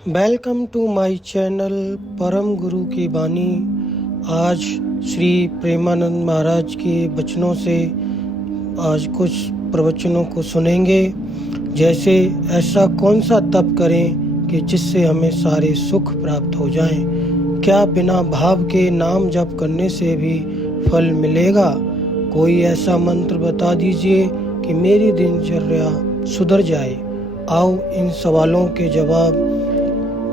Welcome to my channel परम गुरु की बानी। आज श्री प्रेमानंद महाराज के वचनों से आज कुछ प्रवचनों को सुनेंगे। जैसे ऐसा कौन सा तप करें कि जिससे हमें सारे सुख प्राप्त हो जाएं? क्या बिना भाव के नाम जप करने से भी फल मिलेगा? कोई ऐसा मंत्र बता दीजिए कि मेरी दिनचर्या सुधर जाए। आओ इन सवालों के जवाब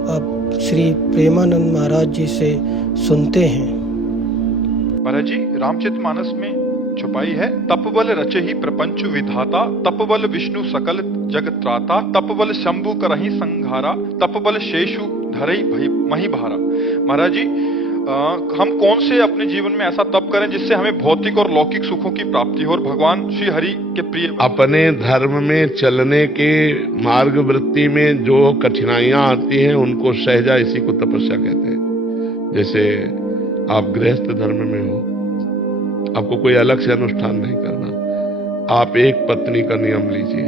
अब श्री प्रेमानंद महाराज जी से सुनते हैं। महाराज जी रामचरितमानस में छुपाई है, तप बल रचे ही प्रपंच विधाता, तप बल विष्णु सकल जगत त्राता, तप बल शंभु करहि संघारा, तप बल शेषु धरई मही भारा। महाराज जी हम कौन से अपने जीवन में ऐसा तप करें जिससे हमें भौतिक और लौकिक सुखों की प्राप्ति हो और भगवान श्री हरि के प्रिय? अपने धर्म में चलने के मार्ग वृत्ति में जो कठिनाइयां आती हैं उनको सहजा, इसी को तपस्या कहते हैं। जैसे आप गृहस्थ धर्म में हो, आपको कोई अलग से अनुष्ठान नहीं करना, आप एक पत्नी का नियम लीजिए,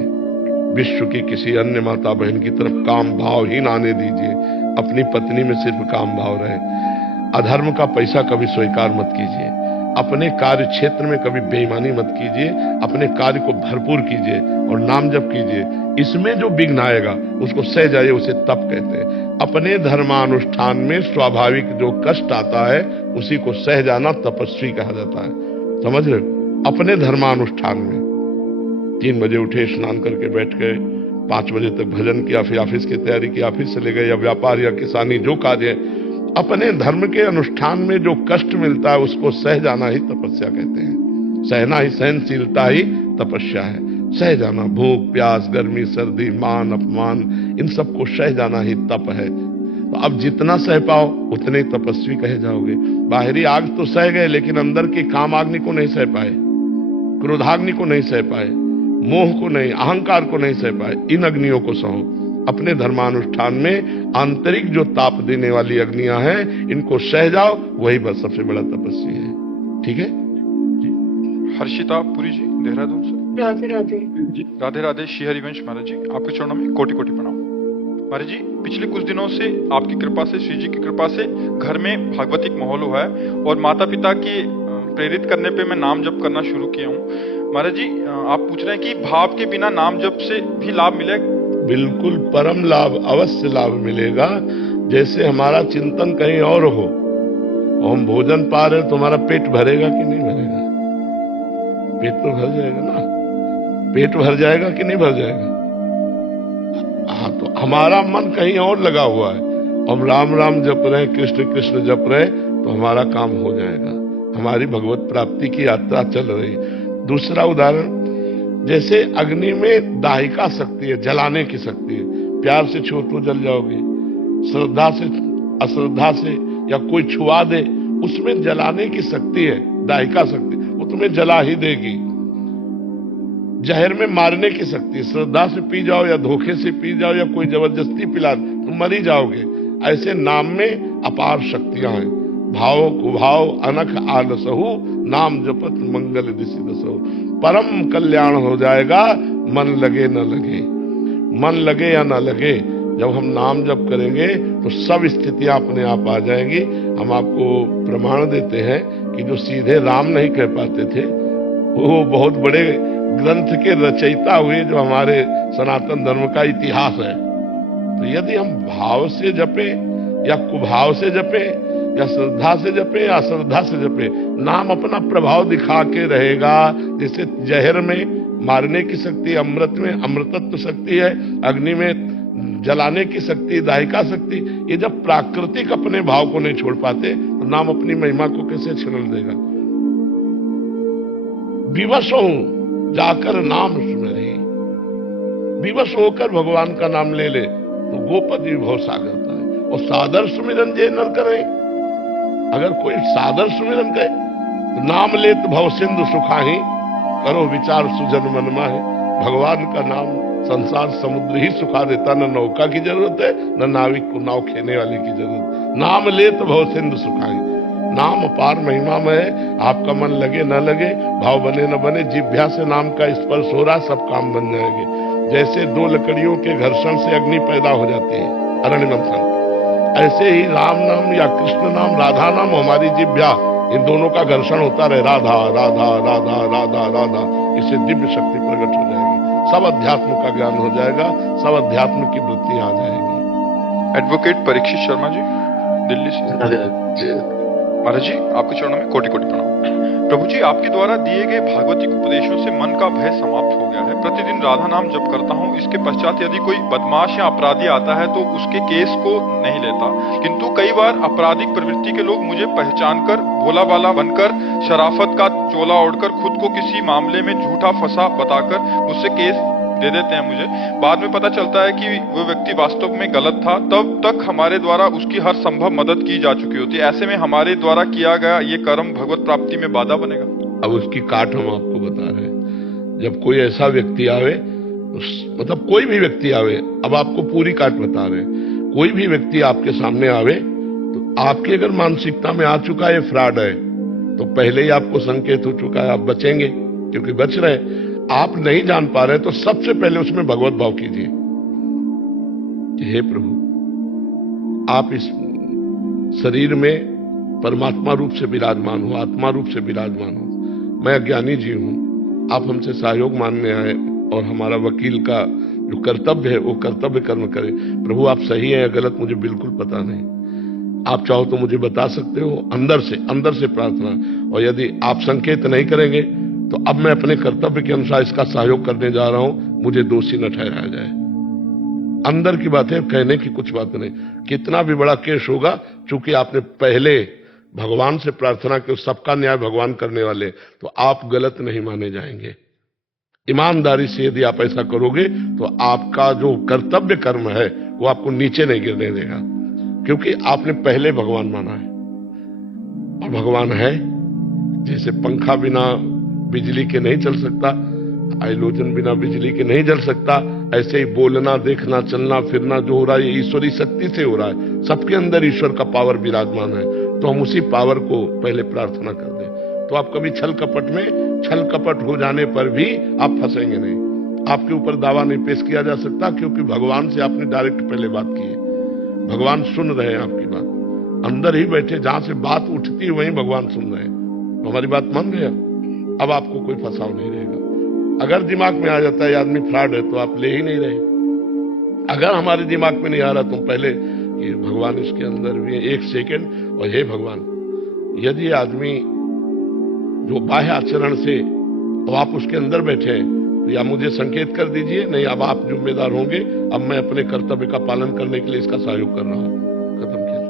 विश्व की किसी अन्य माता बहन की तरफ काम भाव ही ना आने दीजिए, अपनी पत्नी में सिर्फ काम भाव रहे। अधर्म का पैसा कभी स्वीकार मत कीजिए, अपने कार्य क्षेत्र में कभी बेईमानी मत कीजिए, अपने कार्य को भरपूर कीजिए और नाम जप कीजिए। इसमें जो विघ्न आएगा उसको सह जाइए, उसे तप कहते हैं। अपने धर्मानुष्ठान में स्वाभाविक जो कष्ट आता है उसी को सह जाना तपस्वी कहा जाता है। समझ रहे? अपने धर्मानुष्ठान में 3 बजे उठे, स्नान करके बैठ गए, 5 बजे तक भजन किया, फिर ऑफिस की तैयारी की, ऑफिस चले गए, या व्यापार या किसानी जो कार्य है, अपने धर्म के अनुष्ठान में जो कष्ट मिलता है उसको सह जाना ही तपस्या कहते हैं। सहना ही, सहनशीलता ही तपस्या है। सह जाना, भूख प्यास गर्मी सर्दी मान अपमान, इन सबको सह जाना ही तप है। तो अब जितना सह पाओ उतने तपस्वी कहे जाओगे। बाहरी आग तो सह गए लेकिन अंदर की कामाग्नि को नहीं सह पाए, क्रोधाग्नि को नहीं सह पाए, मोह को नहीं, अहंकार को नहीं सह पाए। इन अग्नियों को सहो। अपने धर्मानुष्ठान में आंतरिक जो ताप देने वाली अग्नियां हैं इनको सह जाओ, वही बस सबसे बड़ा तपस्वी है। ठीक है जी। हर्षिता पुरी जी देहरादून से। राधे राधे जी राधे राधे। श्री हरिवंश महाराज जी आपके चरणों में कोटि कोटि प्रणाम। महाराज जी पिछले कुछ दिनों से आपकी कृपा से, श्री जी की कृपा से घर में भागवतिक माहौल हुआ है और माता पिता की प्रेरित करने पे मैं नाम जप करना शुरू किया हूँ। महाराज जी आप पूछ रहे हैं कि भाव के बिना नाम जप से भी लाभ मिलेगा? बिल्कुल परम लाभ, अवश्य लाभ मिलेगा। जैसे हमारा चिंतन कहीं और हो, हम भोजन पा रहे तो हमारा पेट भरेगा कि नहीं भरेगा? पेट तो भर जाएगा ना। पेट भर जाएगा कि नहीं भर जाएगा? हाँ, तो हमारा मन कहीं और लगा हुआ है, हम राम राम जप रहे, कृष्ण कृष्ण जप रहे, तो हमारा काम हो जाएगा। हमारी भगवत प्राप्ति की यात्रा चल रही। दूसरा उदाहरण, जैसे अग्नि में दाहिका शक्ति है, जलाने की शक्ति है। प्यार से छू तो जल जाओगे, श्रद्धा से अश्रद्धा से या कोई छुआ दे, उसमें जलाने की शक्ति है, दाहिका शक्ति, वो तुम्हें जला ही देगी। जहर में मारने की शक्ति, श्रद्धा से पी जाओ या धोखे से पी जाओ या कोई जबरदस्ती पिला, तुम मर ही जाओगे। ऐसे नाम में अपार शक्तियां हैं। भाव कुभाव अनख आलसहु, नाम जपत मंगल दिशि दसहु। परम कल्याण हो जाएगा, मन लगे न लगे, मन लगे या न लगे। जब हम नाम जप करेंगे तो सब स्थितियां अपने आप आ जाएंगी। हम आपको प्रमाण देते हैं कि जो सीधे राम नहीं कह पाते थे, वो बहुत बड़े ग्रंथ के रचयिता हुए, जो हमारे सनातन धर्म का इतिहास है। तो यदि हम भाव से जपे या कुभाव से जपे या श्रद्धा से जपे या अश्रद्धा से जपे, नाम अपना प्रभाव दिखा के रहेगा। जैसे जहर में मारने की शक्ति, अमृत में अमृतत्व शक्ति है, अग्नि में जलाने की शक्ति, दाहिका शक्ति। ये जब प्राकृतिक अपने भाव को नहीं छोड़ पाते तो नाम अपनी महिमा को कैसे छिनल देगा? विवश हो जाकर नाम सुमरे, विवश होकर भगवान का नाम ले ले तो गोपति भव सागर है। और सादर सुमिरन जे न करे, अगर कोई सादर सुमिरन करे तो नाम ले तो भव सिंधु सुखाही, करो विचार सुजन मन माहे। भगवान का नाम संसार समुद्र ही सुखा देता। न नौका की जरूरत है, न नाविक को नाव खेने वाले की जरूरत। नाम ले तो भव सिंधु सुखाही। नाम अपार महिमा में है। आपका मन लगे न लगे, भाव बने न बने, जिह्वा से नाम का स्पर्श हो रहा, सब काम बन जाएंगे। जैसे 2 लकड़ियों के घर्षण से अग्नि पैदा हो जाती है, अरण्यम संग। ऐसे ही राम नाम या कृष्ण नाम, राधा नाम, हमारी जिह्वा, इन दोनों का घर्षण होता रहे, राधा राधा राधा राधा राधा, इससे दिव्य शक्ति प्रकट हो जाएगी, सब अध्यात्म का ज्ञान हो जाएगा, सब अध्यात्म की वृत्ति आ जाएगी। एडवोकेट परीक्षित शर्मा जी, दिल्ली से। महाराज जी, आपके चरणों में कोटि कोटि प्रणाम। प्रभु जी, आपके द्वारा दिए गए भागवतिक उपदेशों से मन का भय समाप्त हो गया है। प्रतिदिन राधा नाम जप करता हूँ। इसके पश्चात यदि कोई बदमाश या अपराधी आता है तो उसके केस को नहीं लेता, किंतु कई बार आपराधिक प्रवृत्ति के लोग मुझे पहचानकर भोला भाला बनकर शराफत का चोला ओढ़कर खुद को किसी मामले में झूठा फंसा बताकर मुझसे केस दे देते हैं। मुझे बाद में पता चलता है कि वो व्यक्ति वास्तव में गलत था। तब तक हमारे द्वारा उसकी हर संभव मदद की जा चुकी होती है। ऐसे में हमारे द्वारा किया गया ये कर्म भगवत प्राप्ति में बाधा बनेगा? अब उसकी काट हम आपको बता रहे हैं। जब कोई ऐसा व्यक्ति आवे, मतलब कोई भी व्यक्ति आवे, अब आपको पूरी काट बता रहे हैं, कोई भी व्यक्ति आपके सामने आवे तो आपकी अगर मानसिकता में आ चुका है फ्रॉड है, तो पहले ही आपको संकेत हो चुका है, आप बचेंगे, क्योंकि बच रहे। आप नहीं जान पा रहे तो सबसे पहले उसमें भगवत भाव कीजिए कि हे प्रभु, आप इस शरीर में परमात्मा रूप से विराजमान हो, आत्मा रूप से विराजमान हो। मैं अज्ञानी जी हूं, आप हमसे सहयोग मांगने आए और हमारा वकील का जो कर्तव्य है वो कर्तव्य कर्म करे। प्रभु, आप सही हैं या गलत मुझे बिल्कुल पता नहीं, आप चाहो तो मुझे बता सकते हो। अंदर से प्रार्थना। और यदि आप संकेत नहीं करेंगे तो अब मैं अपने कर्तव्य के अनुसार इसका सहयोग करने जा रहा हूं, मुझे दोषी न ठहराया जाए। अंदर की बात है, कहने की कुछ बात नहीं। कितना भी बड़ा केस होगा, चूंकि आपने पहले भगवान से प्रार्थना की, सबका न्याय भगवान करने वाले, तो आप गलत नहीं माने जाएंगे। ईमानदारी से यदि आप ऐसा करोगे तो आपका जो कर्तव्य कर्म है वो आपको नीचे नहीं गिरने देगा, क्योंकि आपने पहले भगवान माना है। और भगवान है, जैसे पंखा बिना बिजली के नहीं चल सकता, हाइड्रोजन बिना बिजली के नहीं जल सकता, ऐसे ही बोलना, देखना, चलना फिरना जो हो रहा है ये ईश्वरी शक्ति से हो रहा है। सबके अंदर ईश्वर का पावर विराजमान है, तो हम उसी पावर को पहले प्रार्थना कर दें। तो आप कभी छल कपट हो जाने पर भी आप फंसेंगे नहीं। आपके ऊपर दावा नहीं पेश किया जा सकता, क्योंकि भगवान से आपने डायरेक्ट पहले बात की है। भगवान सुन रहे हैं आपकी बात, अंदर ही बैठे, जहां से बात उठती है वहीं भगवान सुन रहे हैं। हमारी बात मान गया, अब आपको कोई फंसाव नहीं रहेगा। अगर दिमाग में आ जाता है आदमी फ्रॉड है, तो आप ले ही नहीं रहे। अगर हमारे दिमाग में नहीं आ रहा, तो पहले कि भगवान इसके अंदर भी है, 1 सेकेंड, और हे भगवान, यदि आदमी जो बाह्य आचरण से, अब आप उसके अंदर बैठे हैं, तो या मुझे संकेत कर दीजिए, नहीं अब आप जिम्मेदार होंगे, अब मैं अपने कर्तव्य का पालन करने के लिए इसका सहयोग कर रहा हूं। खत्म किया,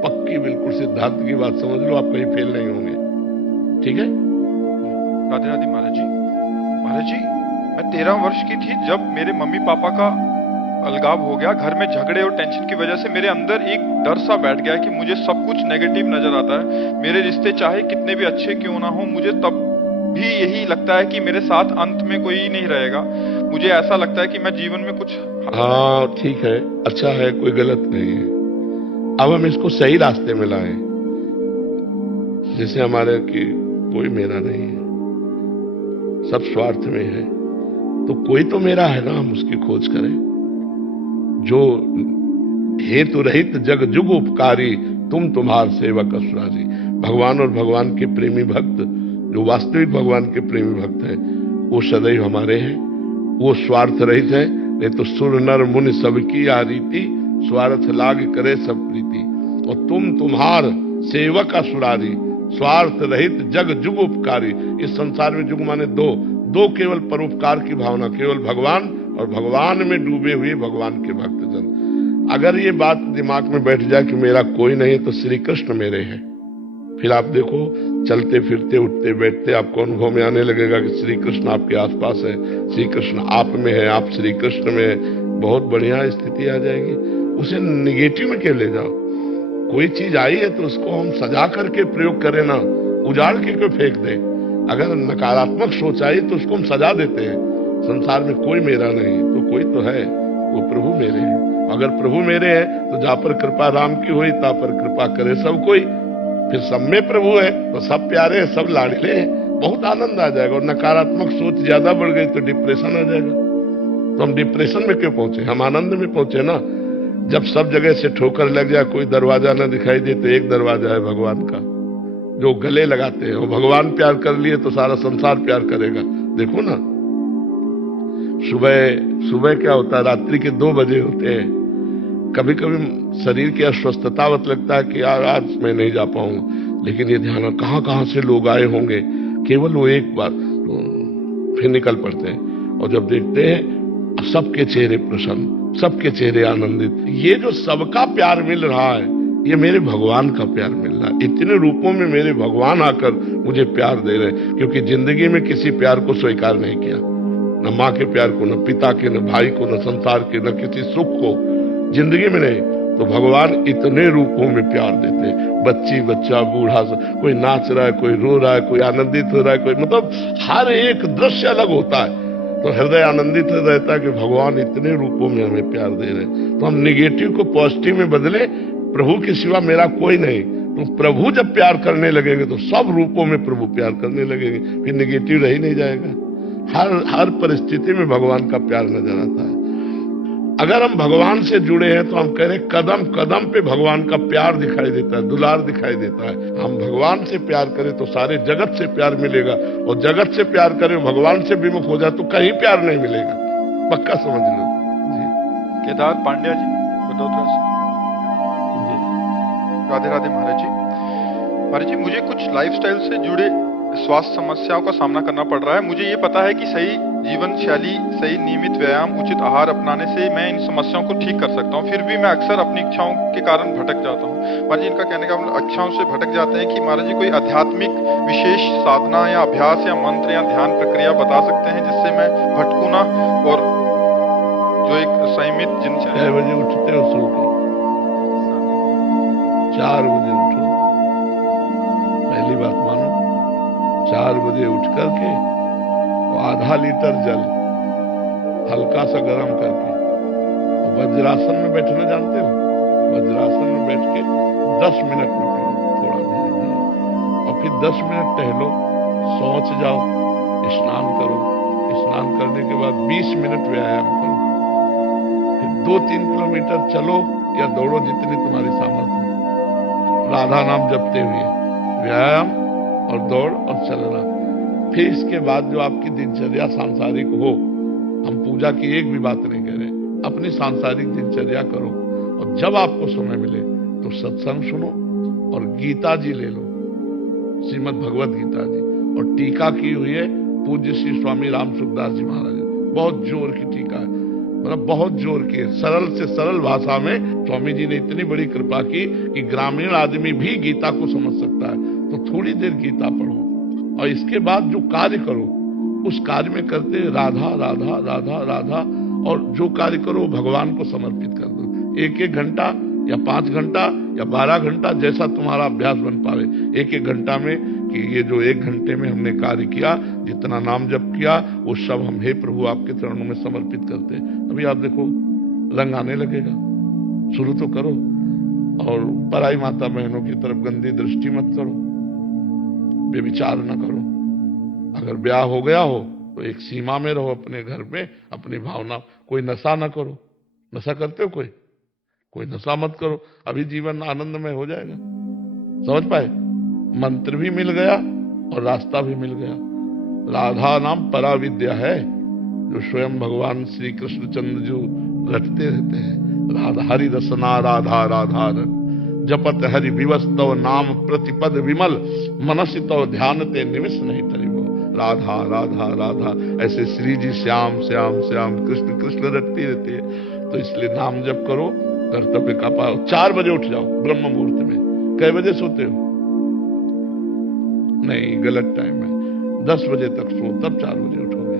पक्की बिल्कुल सिद्धांत की बात समझ लो, आप कहीं फेल नहीं होंगे। ठीक है? राधे राधे महाराज जी। महाराज जी, मैं 13 वर्ष की थी जब मेरे मम्मी पापा का अलगाव हो गया। घर में झगड़े और टेंशन की वजह से मेरे अंदर एक डर सा बैठ गया कि मुझे सब कुछ नेगेटिव नजर आता है। मेरे रिश्ते चाहे कितने भी अच्छे क्यों ना हो, मुझे तब भी यही लगता है कि मेरे साथ अंत में कोई नहीं रहेगा। मुझे ऐसा लगता है कि मैं जीवन में कुछ। हाँ ठीक है, अच्छा है, कोई गलत नहीं है। अब हम इसको सही रास्ते में लाएं, जैसे हमारे कि कोई मेरा नहीं है, सब स्वार्थ में है, तो कोई तो मेरा है ना, हम उसकी खोज करें। जो हेतु रहित जग जुग उपकारी, तुम तुम्हार सेवक असुरारी। भगवान और भगवान के प्रेमी भक्त, जो वास्तविक भगवान के प्रेमी भक्त हैं, वो सदैव हमारे हैं, वो स्वार्थ रहित है। नहीं तो सुर नर मुनि सबकी आ रीति, स्वार्थ लाग करे सब प्रीति। और तुम तुम्हार सेवक असुरारी, स्वार्थ रहित जग जुग उपकारी। इस संसार में जुग माने दो केवल परोपकार की भावना, केवल भगवान और भगवान में डूबे हुए भगवान के भक्तजन। अगर ये बात दिमाग में बैठ जाए कि मेरा कोई नहीं, तो श्री कृष्ण मेरे हैं, फिर आप देखो चलते फिरते उठते बैठते आपको अनुभव में आने लगेगा कि श्री कृष्ण आपके आसपास है, श्री कृष्ण आप में है, आप श्री कृष्ण में। बहुत बढ़िया स्थिति आ जाएगी। उसे निगेटिव में क्यों ले जाओ? कोई चीज आई है तो उसको हम सजा करके प्रयोग करें ना, उजाड़ के क्यों फेंक दें? अगर नकारात्मक सोच आई तो उसको हम सजा देते हैं। संसार में कोई मेरा नहीं, तो कोई तो है, वो प्रभु मेरे हैं। अगर प्रभु मेरे हैं तो जहां पर कृपा राम की हुई, ता पर कृपा करे सब कोई। फिर सब में प्रभु है तो सब प्यारे हैं, सब लाडले हैं, बहुत आनंद आ जाएगा। और नकारात्मक सोच ज्यादा बढ़ गई तो डिप्रेशन आ जाएगा। तो हम डिप्रेशन में क्यों पहुंचे? हम आनंद में पहुंचे ना। जब सब जगह से ठोकर लग जाए, कोई दरवाजा न दिखाई दे, तो एक दरवाजा है भगवान का, जो गले लगाते हैं। वो भगवान प्यार कर लिए तो सारा संसार प्यार करेगा। देखो ना, सुबह सुबह क्या होता है, रात्रि के 2 बजे होते हैं। कभी कभी शरीर की अस्वस्थतावत लगता है कि यार आज मैं नहीं जा पाऊंगा, लेकिन ये ध्यान, कहां कहां से लोग आए होंगे, केवल वो एक बार फिर निकल पड़ते हैं। और जब देखते हैं सबके चेहरे प्रसन्न, सबके चेहरे आनंदित। ये जो सबका प्यार मिल रहा है, ये मेरे भगवान का प्यार मिल रहा है। इतने रूपों में मेरे भगवान आकर मुझे प्यार दे रहे हैं, क्योंकि जिंदगी में किसी प्यार को स्वीकार नहीं किया, न माँ के प्यार को, न पिता के, न भाई को, न संसार के, न किसी सुख को, जिंदगी में नहीं। तो भगवान इतने रूपों में प्यार देते हैं, बच्ची बच्चा बूढ़ा, कोई नाच रहा है, कोई रो रहा है, कोई आनंदित हो रहा है, कोई, मतलब हर एक दृश्य अलग होता है। तो हृदय आनंदित रहता है कि भगवान इतने रूपों में हमें प्यार दे रहे हैं। तो हम निगेटिव को पॉजिटिव में बदले, प्रभु के सिवा मेरा कोई नहीं। तो प्रभु जब प्यार करने लगेंगे तो सब रूपों में प्रभु प्यार करने लगेंगे, फिर निगेटिव रह ही नहीं जाएगा। हर परिस्थिति में भगवान का प्यार नजर आता है। अगर हम भगवान से जुड़े हैं तो हम कह रहे कदम कदम पे भगवान का प्यार दिखाई देता है, दुलार दिखाई देता है। हम भगवान से प्यार करें तो सारे जगत से प्यार मिलेगा, और जगत से प्यार करें, भगवान से विमुख हो जाए तो कहीं प्यार नहीं मिलेगा। पक्का समझ लो जी। केदार पांड्या जी, बड़ोदरा से। राधे राधे महाराज जी। महाराज जी, मुझे कुछ लाइफस्टाइल से जुड़े स्वास्थ्य समस्याओं का सामना करना पड़ रहा है। मुझे ये पता है कि सही जीवन शैली, सही नियमित व्यायाम, उचित आहार अपनाने से मैं इन समस्याओं को ठीक कर सकता हूँ। फिर भी मैं अक्सर अपनी इच्छाओं के कारण भटक जाता हूँ। महाराज जी, इनका कहने का मतलब इच्छाओं से भटक जाते हैं कि महाराज जी कोई आध्यात्मिक विशेष साधना या अभ्यास या मंत्र या ध्यान प्रक्रिया बता सकते हैं जिससे मैं भटकू ना, और जो एक संयमित दिनचर्या। 6 बजे उठते हो सो के? 4 बजे उठो, पहली बात मानो। 4 बजे उठ करके आधा लीटर जल हल्का सा गर्म करके, और वज्रासन में बैठना जानते हो? वज्रासन में बैठ के 10 मिनट में पियो, थोड़ा धीरे धीरे, और फिर 10 मिनट टहलो, सोच जाओ, स्नान करो। स्नान करने के बाद 20 मिनट व्यायाम करो, फिर 2-3 किलोमीटर चलो या दौड़ो, जितनी तुम्हारी सामर्थ्य हो, राधा नाम जपते हुए। व्यायाम और दौड़ और चलना। फिर इसके बाद जो आपकी दिनचर्या सांसारिक हो, हम पूजा की एक भी बात नहीं कह रहे, अपनी सांसारिक दिनचर्या करो। और जब आपको समय मिले तो सत्संग सुनो, और गीता जी ले लो, श्रीमद् भगवत गीता जी, और टीका की हुई है पूज्य श्री स्वामी राम सुखदास जी महाराज। बहुत जोर की टीका है, मतलब बहुत जोर की है, सरल से सरल भाषा में। स्वामी जी ने इतनी बड़ी कृपा की कि ग्रामीण आदमी भी गीता को समझ सकता है। तो थोड़ी देर गीता पढ़ो, और इसके बाद जो कार्य करो उस कार्य में करते राधा राधा राधा राधा, और जो कार्य करो भगवान को समर्पित कर दो। 1-1 घंटा या 5 घंटा या 12 घंटा, जैसा तुम्हारा अभ्यास बन पावे। 1-1 घंटा में कि ये जो 1 घंटे में हमने कार्य किया, जितना नाम जप किया, वो सब हम हे प्रभु आपके चरणों में समर्पित करते हैं। अभी आप देखो रंग आने लगेगा। शुरू तो करो, और पराई माता बहनों की तरफ गंदी दृष्टि मत करो, बेविचार न करो। अगर ब्याह हो गया हो तो एक सीमा में रहो, अपने घर में अपनी भावना। कोई नशा न करो। नशा करते हो? कोई नशा मत करो, अभी जीवन आनंदमय हो जाएगा। समझ पाए? मंत्र भी मिल गया और रास्ता भी मिल गया। राधा नाम परा विद्या है, जो स्वयं भगवान श्री कृष्णचंद्र जो रटते रहते हैं। राधा हरि रसना राधा राधा जपत हरि विवस तव नाम प्रतिपद विमल, मनसि तव ध्यान ते निविस नहीं तरिबो। राधा राधा राधा, ऐसे श्री जी श्याम श्याम श्याम, कृष्ण कृष्ण रटती रहती है। तो इसलिए नाम जप करो, कर्तव्य का पाओ। 4 बजे उठ जाओ ब्रह्म मुहूर्त में। कै बजे सोते हो? नहीं, गलत टाइम है। 10 बजे तक सो, तब 4 बजे उठोगे।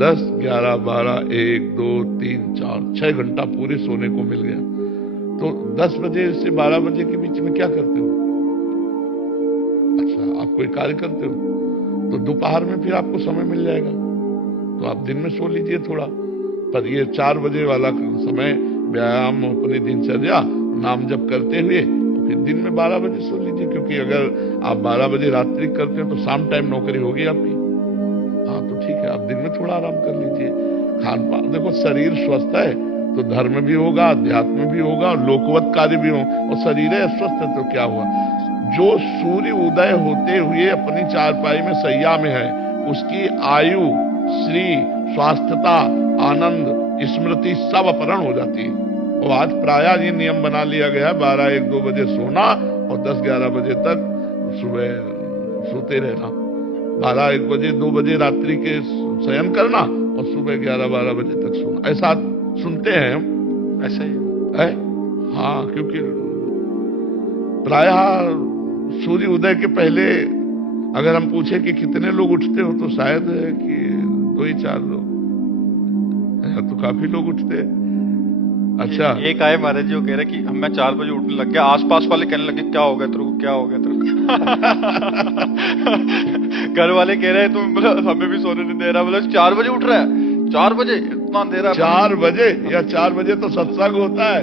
10, 11, 12, 1, 2, 3, 4, 6 घंटा पूरे सोने को मिल गया। तो 10 बजे से 12 बजे के बीच में क्या करते हो? अच्छा, आप कोई कार्य करते हो तो दोपहर में फिर आपको समय मिल जाएगा, तो आप दिन में सो लीजिए थोड़ा। पर ये 4 बजे वाला समय व्यायाम, अपनी दिनचर्या, नाम जप करते हुए, फिर दिन में 12 बजे सो लीजिए। क्योंकि अगर आप 12 बजे रात्रि करते हैं तो शाम टाइम नौकरी होगी आपकी। हाँ, तो ठीक है, आप दिन में थोड़ा आराम कर लीजिए। खान पान देखो, शरीर स्वस्थ है तो धर्म भी होगा, अध्यात्म भी होगा और लोकवत कार्य भी हो। और शरीर अस्वस्थ है तो क्या हुआ? जो सूर्य उदय होते हुए अपनी चारपाई में सैया में है, उसकी आयु, श्री, स्वास्थ्यता, आनंद, स्मृति सब अपहरण हो जाती है। और आज प्रायः ये नियम बना लिया गया, 12, 1, 2 बजे सोना और 10, 11 बजे तक सुबह सोते रहना। 12, 1 बजे, 2 बजे रात्रि के शयन करना और सुबह 11, 12 बजे तक सोना। ऐसा सुनते हैं हम, ऐसा ही है? हाँ, क्योंकि प्रायः सूर्य उदय के पहले अगर हम पूछे कि कितने लोग उठते हो तो शायद है कि 2 ही 4 लोग, तो काफी लोग उठते हैं। अच्छा, एक आए महाराज जी, वो कह रहे कि हम मैं 4 बजे उठने लग गया, आसपास वाले कहने लगे क्या हो गया तेरे को, क्या हो गया तेरे को। घर वाले कह रहे हैं तुम, बोला हमें भी सोने नहीं दे रहा, बोला 4 बजे उठ रहा है, 4 बजे इतना अंधेरा, 4 बजे या 4 बजे तो सत्संग होता है।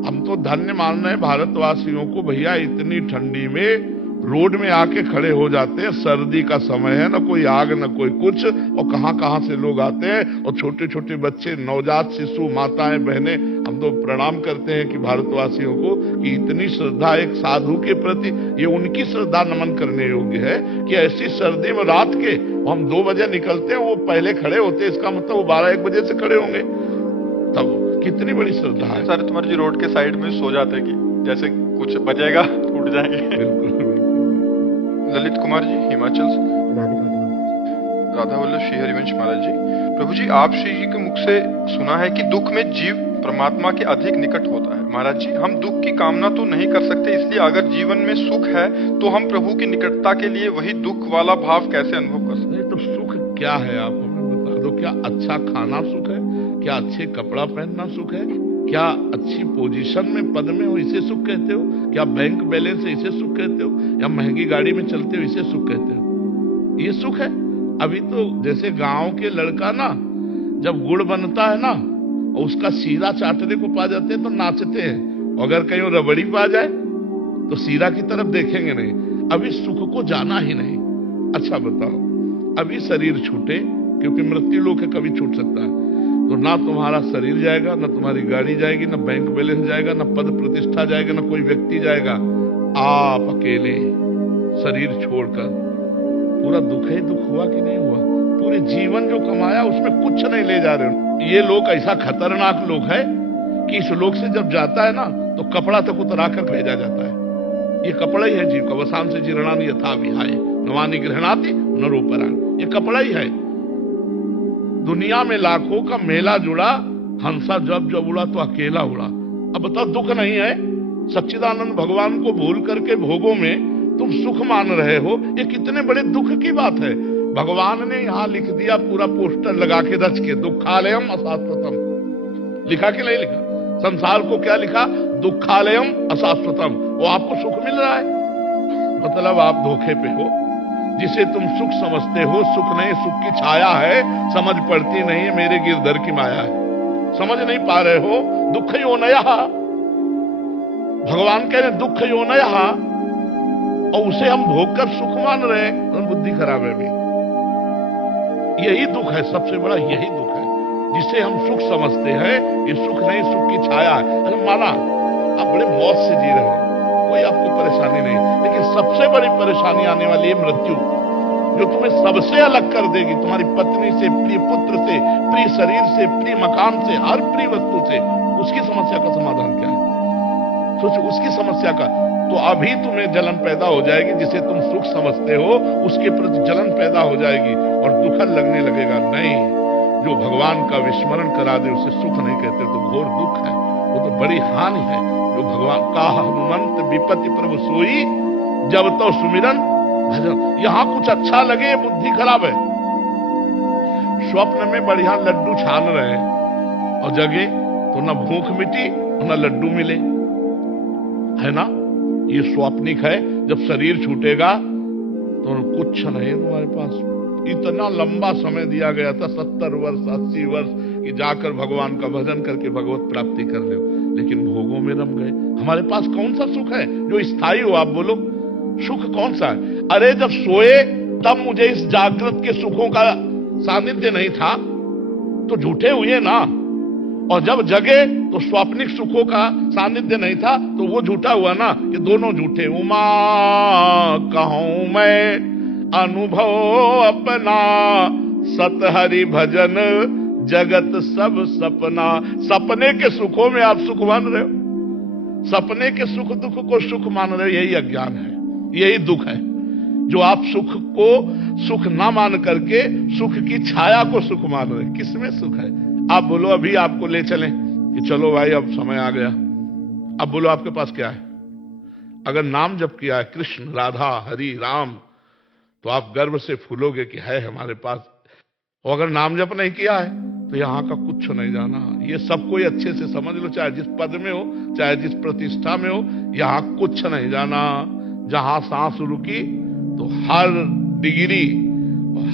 हम तो धन्य मान रहे हैं भारतवासियों को, भैया इतनी ठंडी में रोड में आके खड़े हो जाते हैं। सर्दी का समय है, ना कोई आग ना कोई कुछ, और कहां से लोग आते हैं, और छोटे छोटे बच्चे, नवजात शिशु, माताएं, बहनें। हम तो प्रणाम करते हैं कि भारतवासियों को कि इतनी श्रद्धा एक साधु के प्रति, ये उनकी श्रद्धा नमन करने योग्य है कि ऐसी सर्दी में रात के हम 2 बजे निकलते हैं, वो पहले खड़े होते हैं, इसका मतलब वो 12, 1 बजे से खड़े होंगे। तब कितनी बड़ी श्रद्धा है। सारे तुम्हारे जी रोड के साइड में सो जाते हैं कि जैसे कुछ बजेगा उठ जाएंगे। बिल्कुल। ललित कुमार जी हिमाचल से। राधा वल्लभ श्री हरिवंश महाराज जी, प्रभु जी आप श्री जी के मुख से सुना है कि दुख में जीव परमात्मा के अधिक निकट होता है। महाराज जी, हम दुख की कामना तो नहीं कर सकते, इसलिए अगर जीवन में सुख है तो हम प्रभु की निकटता के लिए वही दुख वाला भाव कैसे अनुभव कर सकते? नहीं तो सुख क्या है आप हमें बता दो। क्या अच्छा खाना सुख है? क्या अच्छे कपड़ा पहनना सुख है? क्या अच्छी पोजीशन में, पद में हो इसे सुख कहते हो? क्या बैंक बैलेंस है इसे सुख कहते हो? या महंगी गाड़ी में चलते हो इसे सुख कहते हो? ये सुख है? अभी तो जैसे गांव के लड़का ना, जब गुड़ बनता है ना और उसका सीरा चाटने को पा जाते हैं तो नाचते हैं, अगर कहीं रबड़ी पा जाए तो सीरा की तरफ देखेंगे नहीं। अभी सुख को जाना ही नहीं। अच्छा बताओ, अभी शरीर छूटे, क्योंकि मृत्यु लोक है, कभी छूट सकता है, तो ना तुम्हारा शरीर जाएगा, ना तुम्हारी गाड़ी जाएगी, ना बैंक बैलेंस जाएगा, ना पद प्रतिष्ठा जाएगा, ना कोई व्यक्ति जाएगा। आप अकेले शरीर छोड़कर, पूरा दुख ही दुख हुआ कि नहीं हुआ? पूरे जीवन जो कमाया उसमें कुछ नहीं ले जा रहे हो। ये लोग ऐसा खतरनाक लोग है कि इस लोग से जब जाता है ना तो कपड़ा तक उतरा कर भेजा जाता है। ये कपड़ा ही है जीव का। वसान से जीर्णानि यथा विहाय नवानि गृह्णाति नरोपराणि, ये कपड़ा ही है। दुनिया में लाखों का मेला जुड़ा, हंसा जब उड़ा तो अकेला उड़ा। अब बताओ, दुख नहीं है? सच्चिदानंद भगवान को भूल करके भोगों में तुम सुख मान रहे हो, ये कितने बड़े दुख की बात है। भगवान ने यहां लिख दिया, पूरा पोस्टर लगा के रच के, दुखालयम अशाश्वतम। लिखा कि नहीं लिखा? संसार को क्या लिखा? दुखालयम अशाश्वतम। वो आपको सुख मिल रहा है, मतलब आप धोखे पे हो। जिसे तुम सुख समझते हो सुख नहीं, सुख की छाया है, समझ पड़ती नहीं है, मेरे गिरधर की माया है। समझ नहीं पा रहे हो? दुख योनयः, भगवान कह रहे दुख योनयः, और उसे हम भोग कर सुख मान रहे हैं, तो बुद्धि खराब है। भी यही दुख है, सबसे बड़ा यही दुख है, जिसे हम सुख समझते हैं। ये सुख नहीं, सुख की छाया है। अरे माना आप बड़े मौज से जी रहे हो, कोई आपको परेशानी नहीं, लेकिन सबसे बड़ी परेशानी आने वाली है मृत्यु, जो तुम्हें सबसे अलग कर देगी, तुम्हारी पत्नी से, प्रिय पुत्र से, प्रिय शरीर से, प्रिय मकान से, हर प्रिय वस्तु से। उसकी समस्या का समाधान क्या है? सोचो उसकी समस्या का। तो अभी तुम्हें जलन पैदा हो जाएगी, जिसे तुम सुख समझते हो उसके प्रति जलन पैदा हो जाएगी और दुखद लगने लगेगा। नहीं, जो भगवान का विस्मरण करा दे उसे सुख नहीं कहते, तो घोर दुख है, वो तो बड़ी हानि है। जो भगवान का हनुमंत विपत्ति प्रभु सोई, जब तो सुमिरन भजन। यहां कुछ अच्छा लगे, बुद्धि खराब है। स्वप्न में बढ़िया लड्डू छान रहे हैं और जगे तो ना भूख मिटी और ना लड्डू मिले, है ना? ये स्वाप्निक है। जब शरीर छूटेगा तो कुछ नहीं तुम्हारे पास। इतना लंबा समय दिया गया था, 70 वर्ष 80 वर्ष, कि जाकर भगवान का भजन करके भगवत प्राप्ति कर लो, लेकिन भोगों में रम गए। हमारे पास कौन सा सुख है जो स्थायी हो? आप बोलो, सुख कौन सा है? अरे जब सोए तब मुझे इस जागृत के सुखों का सानिध्य नहीं था, तो झूठे हुए ना। और जब जगे तो स्वाप्निक सुखों का सानिध्य नहीं था, तो वो झूठा हुआ ना, ये दोनों झूठे। उमा कहूं मैं अनुभव अपना, सत हरि भजन जगत सब सपना। सपने के सुखों में आप सुख मान रहे हो, सपने के सुख दुख को सुख मान रहे हो, यही अज्ञान है, यही दुख है। जो आप सुख को सुख ना मान करके सुख की छाया को सुख मान रहे, किसमें सुख है? आप बोलो अभी आपको ले चलें कि चलो भाई अब समय आ गया, अब बोलो आपके पास क्या है? अगर नाम जप किया है कृष्ण राधा हरि राम, तो आप गर्व से फूलोगे कि है हमारे पास। और अगर नाम जप नहीं किया है तो यहां का कुछ नहीं जाना। ये सब कोई अच्छे से समझ लो, चाहे जिस पद में हो, चाहे जिस प्रतिष्ठा में हो, यहां कुछ नहीं जाना। जहां सांस रुकी तो हर डिग्री,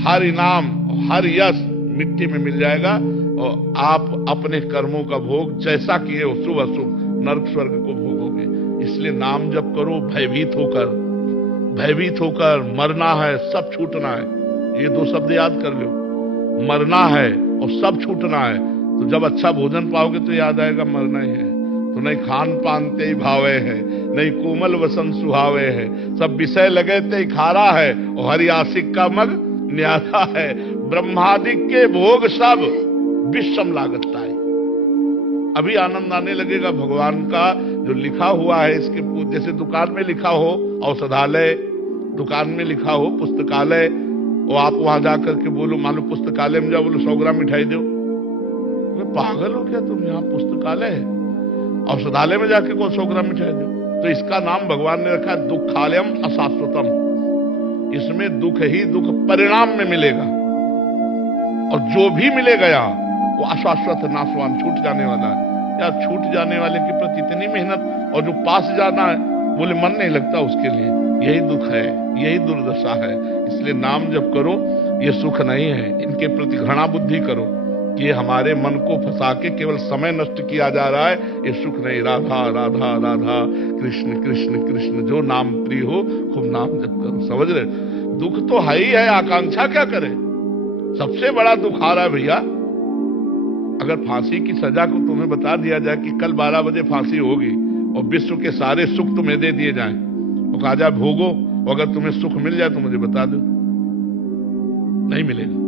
हर इनाम, हर यश मिट्टी में मिल जाएगा, और आप अपने कर्मों का भोग जैसा किए हो शुभ अशुभ नरक स्वर्ग को भोगोगे। इसलिए नाम जप करो भयभीत होकर, भयभीत होकर। मरना है, सब छूटना है, ये दो शब्द याद कर लो। मरना है और सब छूटना है। तो जब अच्छा भोजन पाओगे तो याद आएगा मरना ही है। तो नहीं खान पान ते भावे है, नहीं कोमल वसन सुहावे है, सब विषय लगे ते खारा है, और हरि आशिक का मग न्यारा है। ब्रह्मादिक के भोग सब विषम लागता है। अभी आनंद आने लगेगा भगवान का जो लिखा हुआ है। इसके जैसे दुकान में लिखा हो औषधालय, दुकान में लिखा हो पुस्तकालय, और आप वहां जाकर के बोलो, मान लो पुस्तकालय में जाओ, बोलो 100 ग्राम मिठाई दो, पागल हो क्या तुम? यहाँ पुस्तकालय है, औषधालय में जाके कौन 100 ग्राम मिठाई दो? तो इसका नाम भगवान ने रखा है दुखालयम अशाश्वतम। इसमें दुख ही दुख परिणाम में मिलेगा, और जो भी मिलेगा यहाँ वो अशाश्वत नाशवान, छूट जाने वाला है। यार छूट जाने वाले के प्रति इतनी मेहनत, और जो पास जाना है बोले मन नहीं लगता उसके लिए, यही दुख है, यही दुर्दशा है। इसलिए नाम जप करो, ये सुख नहीं है। इनके प्रति घृणा बुद्धि करो कि ये हमारे मन को फंसा के केवल समय नष्ट किया जा रहा है, ये सुख नहीं। राधा राधा राधा कृष्ण कृष्ण कृष्ण, जो नाम प्रिय हो खूब नाम जप करो। समझ रहे? दुख तो है ही है, आकांक्षा क्या करे? सबसे बड़ा दुख आ रहा है भैया, अगर फांसी की सजा को तुम्हें बता दिया जाए कि कल 12 बजे फांसी होगी, और विश्व के सारे सुख तुम्हें दे दिए जाएं, तो कहा जाए भोगो, और अगर तुम्हें सुख मिल जाए तो मुझे बता दो। नहीं मिलेगा,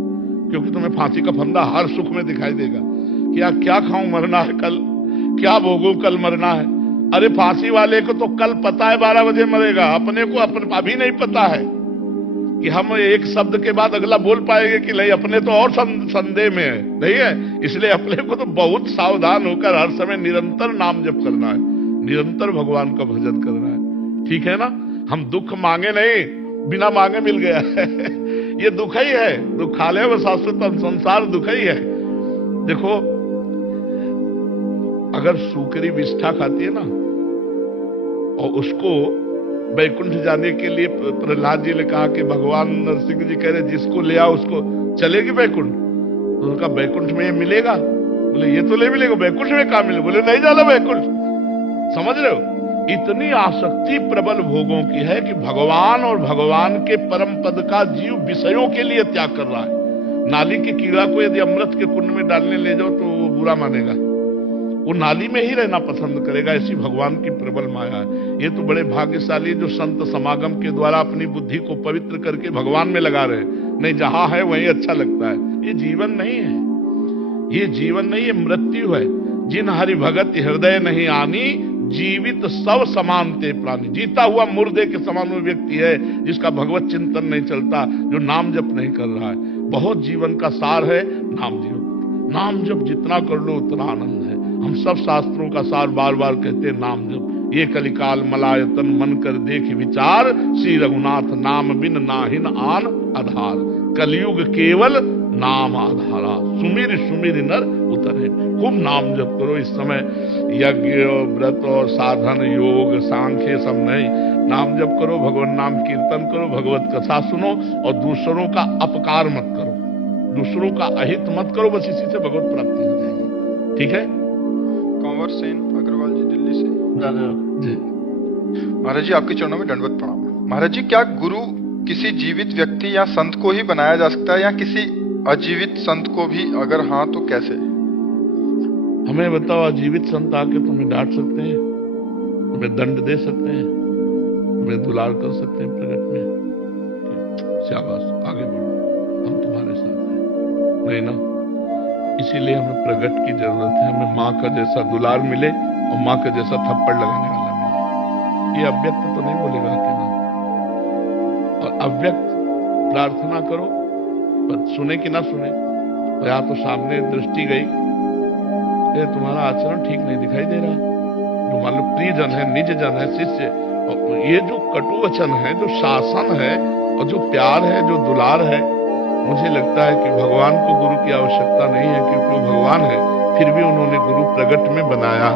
क्योंकि तुम्हें फांसी का फंदा हर सुख में दिखाई देगा कि यार क्या खाऊं, मरना है कल, क्या भोगूं, कल मरना है। अरे फांसी वाले को तो कल पता है 12 बजे मरेगा, अपने को अभी नहीं पता है कि हम एक शब्द के बाद अगला बोल पाएंगे कि नहीं, अपने तो और संदेह में है, नहीं है। इसलिए अपने को तो बहुत सावधान होकर हर समय निरंतर नाम जप करना है, निरंतर भगवान का भजन करना है। ठीक है ना? हम दुख मांगे नहीं, बिना मांगे मिल गया है। ये दुख ही है, दुखालय व शाश्वतम, संसार दुख ही है। देखो अगर सूकरी विष्ठा खाती है ना, और उसको वैकुंठ जाने के लिए प्रहलाद जी ने कहा कि भगवान नरसिंह जी कह रहे जिसको ले आओ उसको चलेगी वैकुंठ, तो उनका वैकुंठ में मिलेगा? बोले ये तो नहीं मिलेगा, वैकुंठ में कहां मिले? बोले नहीं जाना वैकुंठ। समझ रहे हो? इतनी आसक्ति प्रबल भोगों की है कि भगवान और भगवान के परम पद का जीव विषयों के लिए त्याग कर रहा है। नाली के कीड़ा को यदि अमृत के कुंड में डालने ले जाओ तो वो बुरा मानेगा, वो नाली में ही रहना पसंद करेगा। ऐसी भगवान की प्रबल माया है। ये तो बड़े भाग्यशाली जो संत समागम के द्वारा अपनी बुद्धि को पवित्र करके भगवान में लगा रहे, नहीं जहां है वहीं अच्छा लगता है। ये जीवन नहीं है, ये जीवन नहीं, ये मृत्यु है। जिन हरि भगत हृदय नहीं आनी, जीवित सब समान ते प्राणी। जीता हुआ मुर्दे के समान वो व्यक्ति है जिसका भगवत चिंतन नहीं चलता, जो नाम जप नहीं कर रहा है। बहुत जीवन का सार है नाम जप। नाम जप जितना कर लो उतना आनंद है। हम सब शास्त्रों का सार बार बार कहते हैं नाम जप। ये कलिकाल मलायतन मन कर देख विचार, श्री रघुनाथ नाम बिन नाहिन आन आधार। कलयुग केवल नाम आधारा, सुमिर सुमिर नर उतरे। खूब नाम जप करो। इस समय यज्ञ व्रत और साधन योग सांख्य सब नहीं, नाम जप करो, भगवान नाम कीर्तन करो, भगवत कथा सुनो, और दूसरों का अपकार मत करो, दूसरों का अहित मत करो। बस इसी से भगवत प्राप्ति हो जाएगी। ठीक है? कंवर सेन अग्रवाल जी दिल्ली से। जी महाराज जी आपके चरणों में दंडवत प्रणाम। महाराज जी क्या गुरु किसी जीवित व्यक्ति या संत को ही बनाया जा सकता है, या किसी अजीवित संत को भी? अगर हाँ तो कैसे? हमें बताओ, आजीवित संत आके तुम्हें डांट सकते हैं, तुम्हें दंड दे सकते हैं, तुम्हें दुलार कर सकते हैं प्रगट में? शाबाश, आगे बढ़ो, हम तुम्हारे साथ हैं। नहीं ना? इसीलिए हमें प्रगट की जरूरत है। हमें माँ का जैसा दुलार मिले और माँ का जैसा थप्पड़ लगाने वाला मिले। ये अव्यक्त तो नहीं बोलेगा कि ना। और अव्यक्त प्रार्थना करो, पर सुने कि ना सुने, तो या तो सामने दृष्टि गई, ये तुम्हारा आचरण ठीक नहीं दिखाई दे रहा, जो मान लो प्रियजन है, निज जन है, शिष्य, और ये जो कटु वचन है, जो शासन है, और जो प्यार है, जो दुलार है, मुझे लगता है कि भगवान को गुरु की आवश्यकता नहीं है, क्योंकि वो भगवान है। फिर भी उन्होंने गुरु प्रगट में बनाया।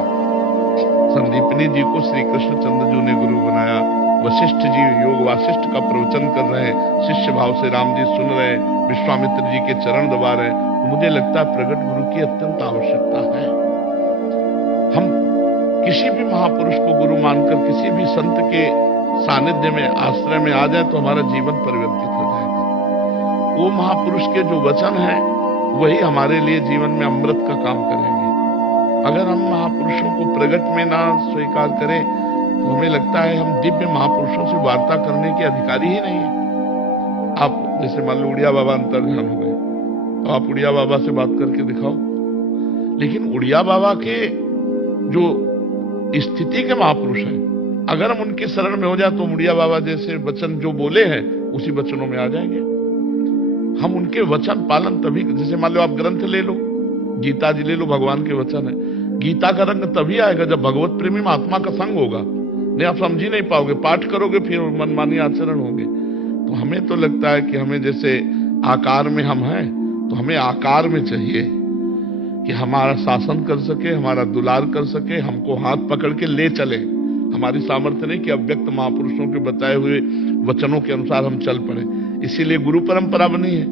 संदीपनी जी को श्री कृष्ण चंद्र जी ने गुरु बनाया। वशिष्ठ जी योग वासिष्ठ का प्रवचन कर रहे हैं, शिष्य भाव से राम जी सुन रहे हैं, विश्वामित्र जी के चरण दबा रहे हैं। मुझे लगता है प्रगट गुरु की अत्यंत आवश्यकता है। हम किसी भी महापुरुष को गुरु मानकर किसी भी संत के सानिध्य में, आश्रय में आ जाए तो हमारा जीवन परिवर्तित हो जाएगा। वो महापुरुष के जो वचन हैं वही हमारे लिए जीवन में अमृत का काम करेंगे। अगर हम महापुरुषों को प्रगट में ना स्वीकार करें तो हमें लगता है हम दिव्य महापुरुषों से वार्ता करने के अधिकारी ही नहीं है। आप जैसे मान लो उड़िया बाबा अंतर्ध्यान हो गए, तो आप उड़िया बाबा से बात करके दिखाओ। लेकिन उड़िया बाबा के जो स्थिति के महापुरुष हैं, अगर हम उनके शरण में हो जाए तो उड़िया बाबा जैसे वचन जो बोले हैं उसी वचनों में आ जाएंगे। हम उनके वचन पालन तभी, जैसे मान लो आप ग्रंथ ले लो, गीता जी ले लो, भगवान के वचन है। गीता का रंग तभी आएगा जब भगवत प्रेमी महात्मा का संग होगा। नहीं, आप समझ ही नहीं पाओगे, पाठ करोगे फिर मनमानी आचरण होंगे। तो हमें तो लगता है कि हमें जैसे आकार में हम हैं, तो हमें आकार में चाहिए कि हमारा शासन कर सके, हमारा दुलार कर सके, हमको हाथ पकड़ के ले चले। हमारी सामर्थ्य नहीं कि अव्यक्त महापुरुषों के बताए हुए वचनों के अनुसार हम चल पड़े। इसीलिए गुरु परंपरा बनी है,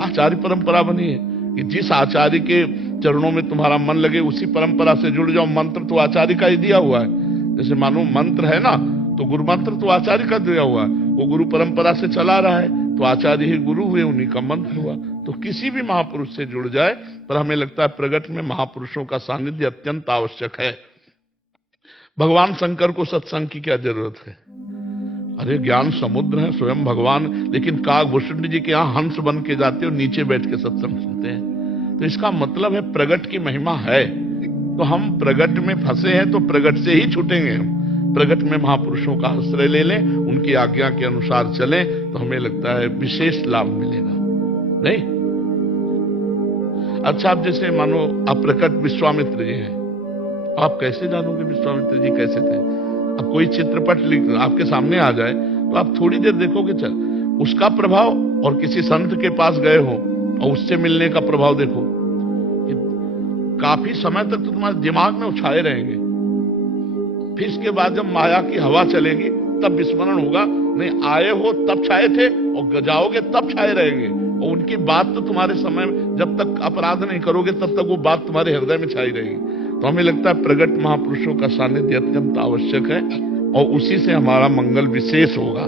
आचार्य परंपरा बनी है कि जिस आचार्य के चरणों में तुम्हारा मन लगे उसी परंपरा से जुड़ जाओ। मंत्र तो आचार्य का ही दिया हुआ है। जैसे मानो मंत्र है ना, तो गुरु मंत्र तो आचार्य का दिया हुआ है, वो गुरु परंपरा से चला रहा है, तो आचार्य ही गुरु हुए, उन्हीं का मंत्र हुआ। तो किसी भी महापुरुष से जुड़ जाए, पर हमें लगता है प्रगट में महापुरुषों का सानिध्य अत्यंत आवश्यक है। भगवान शंकर को सत्संग की क्या जरूरत है? अरे ज्ञान समुद्र है स्वयं भगवान, लेकिन काकभूषण जी के यहाँ हंस बन के जाते और नीचे बैठ के सत्संग सुनते हैं। तो इसका मतलब है प्रगट की महिमा है। तो हम प्रगट में फंसे हैं तो प्रगट से ही छूटेंगे। हम प्रगट में महापुरुषों का आश्रय ले लें, उनकी आज्ञा के अनुसार चलें, तो हमें लगता है विशेष लाभ मिलेगा। नहीं? अच्छा, आप जैसे मानो अप्रकट विश्वामित्र जी हैं, आप कैसे जानोगे विश्वामित्र जी कैसे थे? अब कोई चित्रपट लिख आपके सामने आ जाए तो आप थोड़ी देर देखोगे, चल उसका प्रभाव, और किसी संत के पास गए हो और उससे मिलने का प्रभाव देखो, काफी समय तक तो तुम्हारे दिमाग में उछाए रहेंगे। फिर इसके बाद जब माया की हवा चलेगी तब विस्मरण होगा, नहीं आए हो तब छाए थे और जाओगे तब छाए रहेंगे। और उनकी बात तो तुम्हारे समय में, जब तक अपराध नहीं करोगे तब तक वो बात तुम्हारे हृदय में छाई रहेगी। तो हमें लगता है प्रगट महापुरुषों का सानिध्य अत्यंत आवश्यक है, और उसी से हमारा मंगल विशेष होगा।